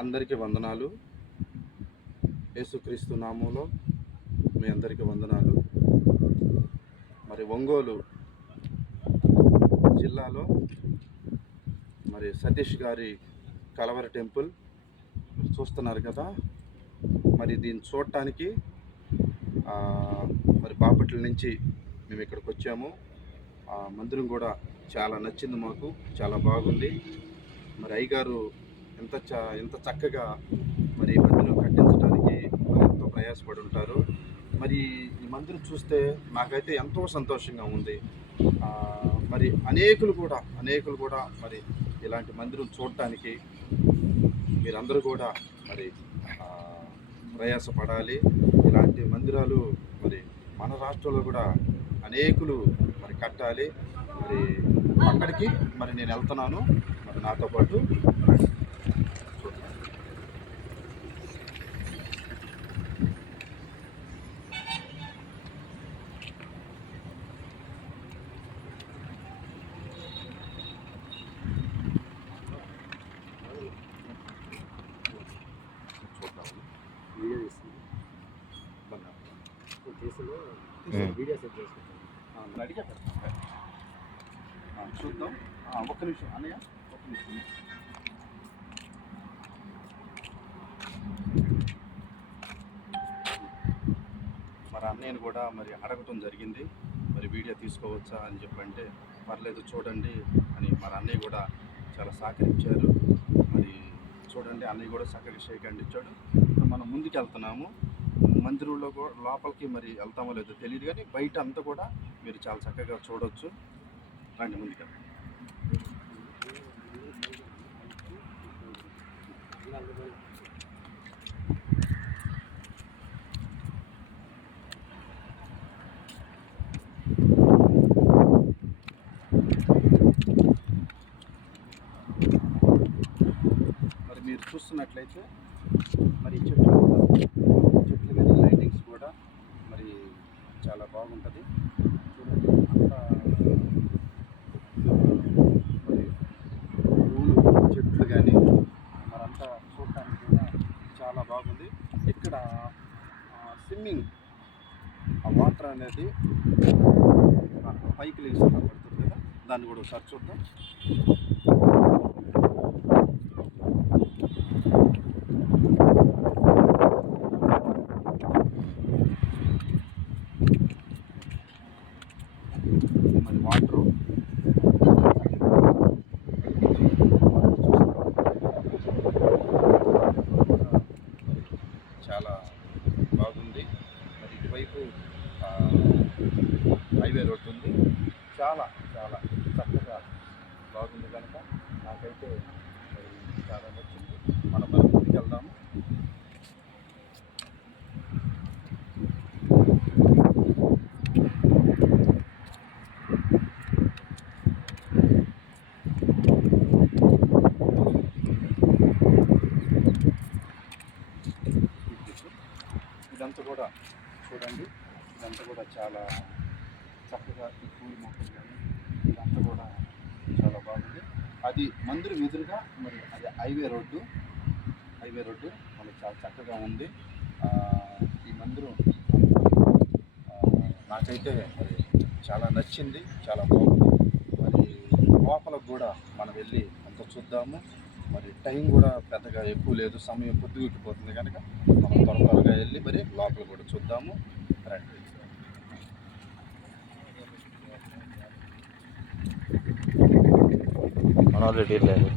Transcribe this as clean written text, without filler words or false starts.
అందరికీ వందనాలు. యేసుక్రీస్తు నామంలో మీ అందరికీ వందనాలు. మరి ఒంగోలు జిల్లాలో మరి సతీష్ గారి కలవరి టెంపుల్ మీరు చూస్తున్నారు కదా. మరి దీన్ని చూడటానికి మరి బాపట్ల నుంచి మేము ఇక్కడికి వచ్చాము. మందిరం కూడా చాలా నచ్చింది మాకు, చాలా బాగుంది. మరి అయ్యగారు ఎంత చక్కగా మరి ఈ మందిరం కట్టించడానికి ఎంతో ప్రయాసపడి ఉంటారు. మరి ఈ మందిరం చూస్తే నాకైతే ఎంతో సంతోషంగా ఉంది. మరి అనేకులు కూడా మరి ఇలాంటి మందిరం చూడటానికి మీరందరూ కూడా మరి ప్రయాసపడాలి. ఇలాంటి మందిరాలు మరి మన రాష్ట్రంలో కూడా అనేకులు మరి కట్టాలి. మరి అక్కడికి మరి నేను వెళ్తున్నాను. మరి నాతో పాటు వీడియో సెట్ చేసుకుంటాను. అడిగా చూద్దాం. ఒక్క నిమిషం అన్నయ్య, ఒక్క నిమిషం. మరి అన్నయ్యని కూడా మరి అడగటం జరిగింది, మరి వీడియో తీసుకోవచ్చా అని చెప్పంటే పర్లేదు చూడండి అని మరి అన్నయ్య కూడా చాలా సహకరించారు. మరి చూడండి, అన్నయ్య కూడా చక్కగా షేక్ హ్యాండ్ ఇచ్చాడు. మనం ముందుకు వెళ్తున్నాము. మందిరంలో కూడా లోపలికి మరి వెళ్తామో లేదో తెలియదు, కానీ బయట అంతా కూడా మీరు చాలా చక్కగా చూడవచ్చు. రండి ముందుకు. మరి మీరు చూస్తున్నట్లయితే మరి చెట్లు కానీ లైటింగ్స్ కూడా మరి చాలా బాగుంటుంది. చూడండి, అంతా మరి పూలు చెట్లు కానీ మరంతా చూడటానికి కూడా చాలా బాగుంది. ఇక్కడ స్విమ్మింగ్ వాటర్ అనేది పైకి లేచి పడుతుంది కదా, దాన్ని కూడా ఒకసారి చూద్దాం. మరి వాటరు చాలా బాగుంది. మరి ఇటువైపు హైవే రోడ్డు ఉంది. చాలా చాలా చక్కగా బాగుంది కనుక నాకైతే చాలా నచ్చింది. మనం ముందుకు వెళ్దాము. ఇదంతా కూడా చూడండి, ఇదంతా కూడా చాలా చక్కగా ఈ పూల మొక్కలు కానీ ఇదంతా కూడా చాలా బాగుంది. అది మందిరం ఎదురుగా మరి అది హైవే రోడ్డు మనకి చాలా చక్కగా ఉంది. ఈ మందిరం నాకైతే మరి చాలా నచ్చింది, చాలా బాగుంది. మరి లోపలకు కూడా మనం వెళ్ళి అంత చూద్దాము. మరి టైం కూడా పెద్దగా ఎక్కువ లేదు, సమయం పొద్దుగుట్టిపోతుంది కనుక మనం త్వరగా వెళ్ళి మరి లోపల కూడా చూద్దాము. రండి. ఆల్రెడీ లేదు.